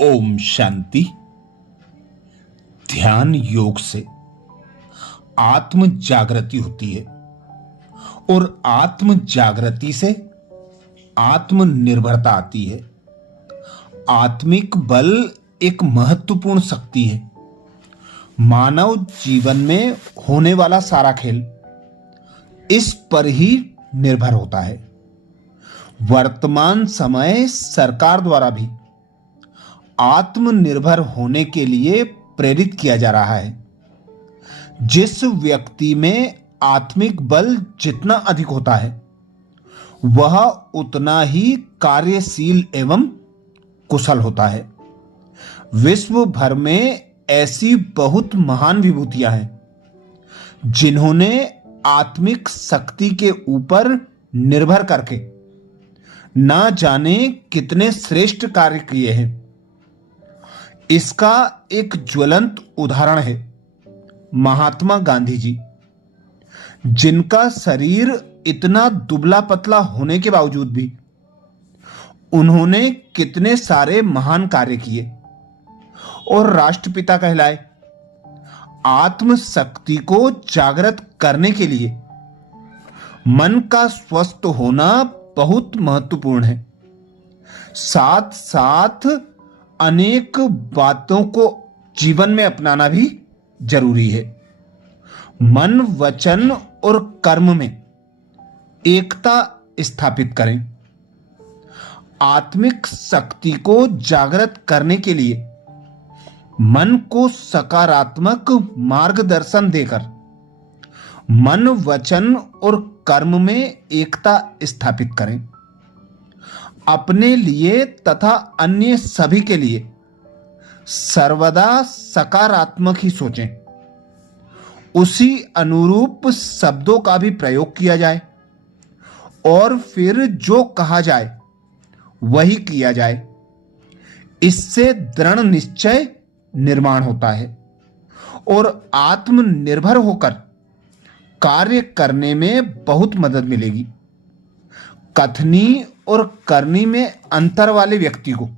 ओम शांति। ध्यान योग से आत्म जागृति होती है और आत्म जागृति से आत्मनिर्भरता आती है। आत्मिक बल एक महत्वपूर्ण शक्ति है। मानव जीवन में होने वाला सारा खेल इस पर ही निर्भर होता है। वर्तमान समय सरकार द्वारा भी आत्मनिर्भर होने के लिए प्रेरित किया जा रहा है। जिस व्यक्ति में आत्मिक बल जितना अधिक होता है वह उतना ही कार्यशील एवं कुशल होता है। विश्व भर में ऐसी बहुत महान विभूतियां हैं जिन्होंने आत्मिक शक्ति के ऊपर निर्भर करके ना जाने कितने श्रेष्ठ कार्य किए हैं। इसका एक ज्वलंत उदाहरण है महात्मा गांधी जी, जिनका शरीर इतना दुबला पतला होने के बावजूद भी उन्होंने कितने सारे महान कार्य किए और राष्ट्रपिता कहलाए। आत्म शक्ति को जागृत करने के लिए मन का स्वस्थ होना बहुत महत्वपूर्ण है। साथ साथ अनेक बातों को जीवन में अपनाना भी जरूरी है। मन, वचन और कर्म में एकता स्थापित करें। आत्मिक शक्ति को जागृत करने के लिए मन को सकारात्मक मार्गदर्शन देकर मन, वचन और कर्म में एकता स्थापित करें। अपने लिए तथा अन्य सभी के लिए सर्वदा सकारात्मक ही सोचें। उसी अनुरूप शब्दों का भी प्रयोग किया जाए और फिर जो कहा जाए वही किया जाए। इससे दृढ़ निश्चय निर्माण होता है और आत्मनिर्भर होकर कार्य करने में बहुत मदद मिलेगी। कथनी और करनी में अंतर वाले व्यक्ति को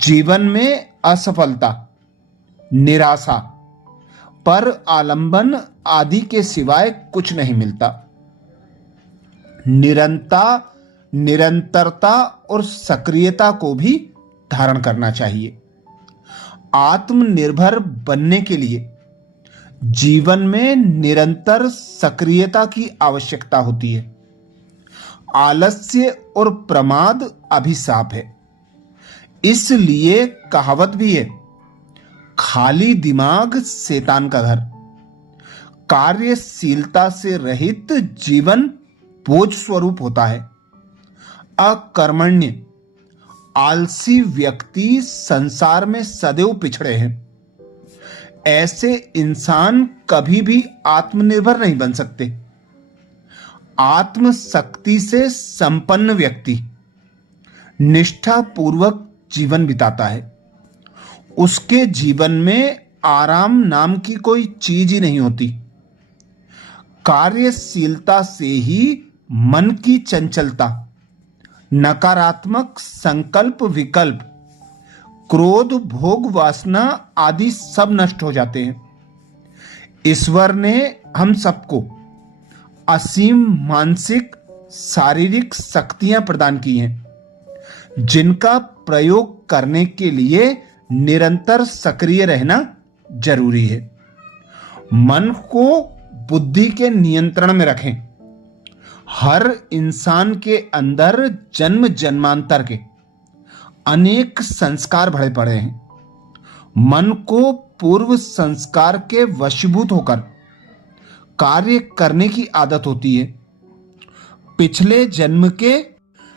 जीवन में असफलता, निराशा, पर आलंबन आदि के सिवाय कुछ नहीं मिलता। निरंतरता और सक्रियता को भी धारण करना चाहिए। आत्मनिर्भर बनने के लिए जीवन में निरंतर सक्रियता की आवश्यकता होती है। आलस्य और प्रमाद अभिशाप है। इसलिए कहावत भी है, खाली दिमाग शैतान का घर। कार्यशीलता से रहित जीवन बोझ स्वरूप होता है। अकर्मण्य आलसी व्यक्ति संसार में सदैव पिछड़े हैं। ऐसे इंसान कभी भी आत्मनिर्भर नहीं बन सकते। आत्म शक्ति से संपन्न व्यक्ति निष्ठा पूर्वक जीवन बिताता है। उसके जीवन में आराम नाम की कोई चीज ही नहीं होती। कार्यशीलता से ही मन की चंचलता, नकारात्मक संकल्प विकल्प, क्रोध, भोग, वासना आदि सब नष्ट हो जाते हैं। ईश्वर ने हम सबको असीम मानसिक शारीरिक शक्तियां प्रदान की हैं जिनका प्रयोग करने के लिए निरंतर सक्रिय रहना जरूरी है। मन को बुद्धि के नियंत्रण में रखें। हर इंसान के अंदर जन्म जन्मांतर के अनेक संस्कार भरे पड़े हैं। मन को पूर्व संस्कार के वशीभूत होकर कार्य करने की आदत होती है। पिछले जन्म के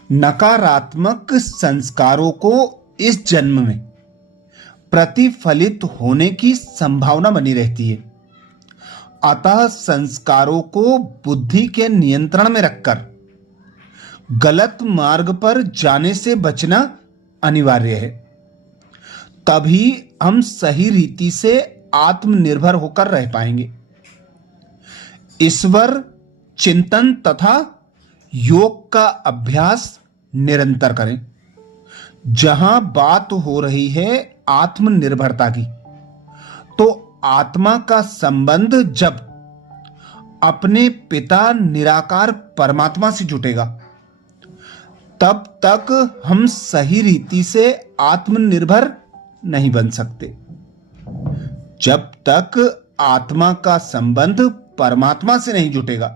नकारात्मक संस्कारों को इस जन्म में प्रतिफलित होने की संभावना बनी रहती है। अतः संस्कारों को बुद्धि के नियंत्रण में रखकर गलत मार्ग पर जाने से बचना अनिवार्य है। तभी हम सही रीति से आत्मनिर्भर होकर रह पाएंगे। ईश्वर चिंतन तथा योग का अभ्यास निरंतर करें। जहां बात हो रही है आत्मनिर्भरता की, तो आत्मा का संबंध जब अपने पिता निराकार परमात्मा से जुटेगा, तब तक हम सही रीति से आत्मनिर्भर नहीं बन सकते। जब तक आत्मा का संबंध परमात्मा से नहीं जुटेगा,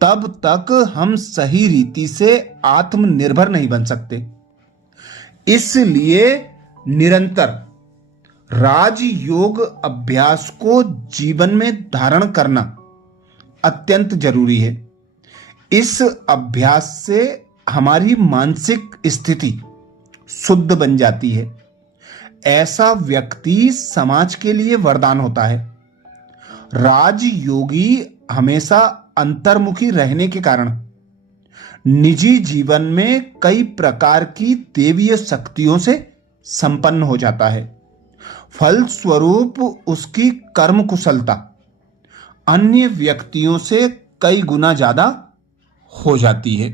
तब तक हम सही रीति से आत्मनिर्भर नहीं बन सकते। इसलिए निरंतर राजयोग अभ्यास को जीवन में धारण करना अत्यंत जरूरी है। इस अभ्यास से हमारी मानसिक स्थिति शुद्ध बन जाती है। ऐसा व्यक्ति समाज के लिए वरदान होता है। राजयोगी हमेशा अंतर्मुखी रहने के कारण निजी जीवन में कई प्रकार की देवीय शक्तियों से संपन्न हो जाता है। फलस्वरूप उसकी कर्म कुशलता अन्य व्यक्तियों से कई गुना ज्यादा हो जाती है।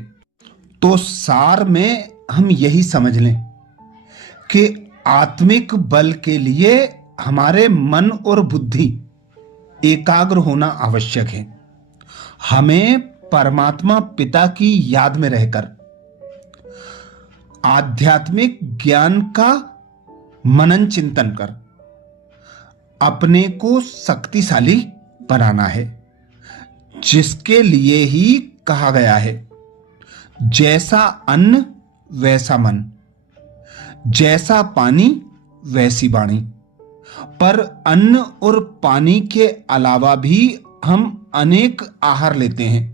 तो सार में हम यही समझ लें कि आत्मिक बल के लिए हमारे मन और बुद्धि एकाग्र होना आवश्यक है। हमें परमात्मा पिता की याद में रहकर आध्यात्मिक ज्ञान का मनन चिंतन कर अपने को शक्तिशाली बनाना है, जिसके लिए ही कहा गया है, जैसा अन्न वैसा मन, जैसा पानी वैसी वाणी। पर अन्न और पानी के अलावा भी हम अनेक आहार लेते हैं।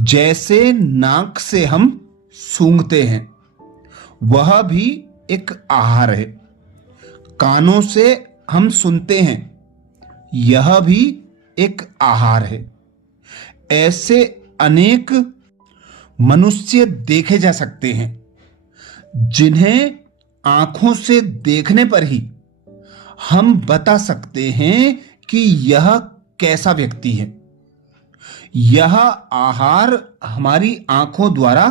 जैसे नाक से हम सूंघते हैं, वह भी एक आहार है। कानों से हम सुनते हैं, यह भी एक आहार है। ऐसे अनेक मनुष्य देखे जा सकते हैं, जिन्हें आंखों से देखने पर ही हम बता सकते हैं कि यह कैसा व्यक्ति है। यह आहार हमारी आंखों द्वारा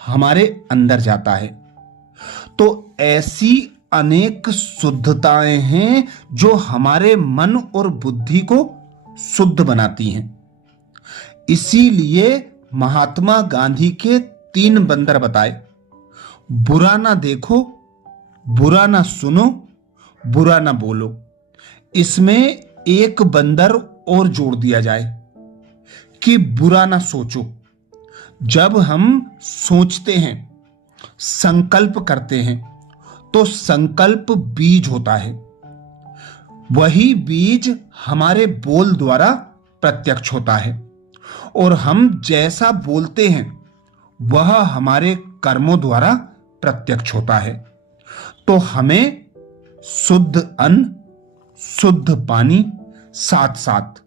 हमारे अंदर जाता है। तो ऐसी अनेक शुद्धताएं हैं जो हमारे मन और बुद्धि को शुद्ध बनाती हैं। इसीलिए महात्मा गांधी के 3 बंदर बताए: बुरा ना देखो, बुरा ना सुनो, बुरा ना बोलो। इसमें एक बंदर और जोड़ दिया जाए कि बुरा ना सोचो। जब हम सोचते हैं, संकल्प करते हैं, तो संकल्प बीज होता है। वही बीज हमारे बोल द्वारा प्रत्यक्ष होता है, और हम जैसा बोलते हैं वह हमारे कर्मों द्वारा प्रत्यक्ष होता है। तो हमें शुद्ध अन्न, शुद्ध पानी, साथ साथ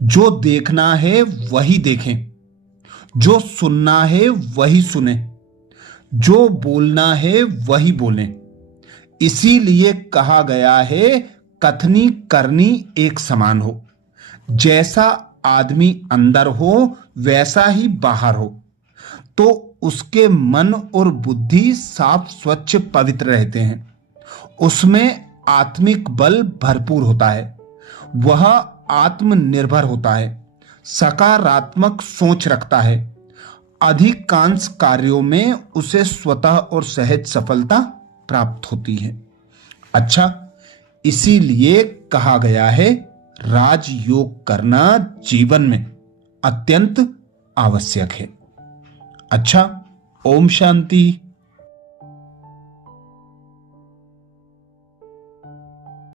जो देखना है वही देखें, जो सुनना है वही सुने, जो बोलना है वही बोलें। इसीलिए कहा गया है, कथनी करनी एक समान हो। जैसा आदमी अंदर हो वैसा ही बाहर हो, तो उसके मन और बुद्धि साफ स्वच्छ पवित्र रहते हैं। उसमें आत्मिक बल भरपूर होता है, वह आत्मनिर्भर होता है, सकारात्मक सोच रखता है। अधिकांश कार्यों में उसे स्वतः और सहज सफलता प्राप्त होती है। अच्छा, इसीलिए कहा गया है, राजयोग करना जीवन में अत्यंत आवश्यक है। अच्छा, ओम शांति।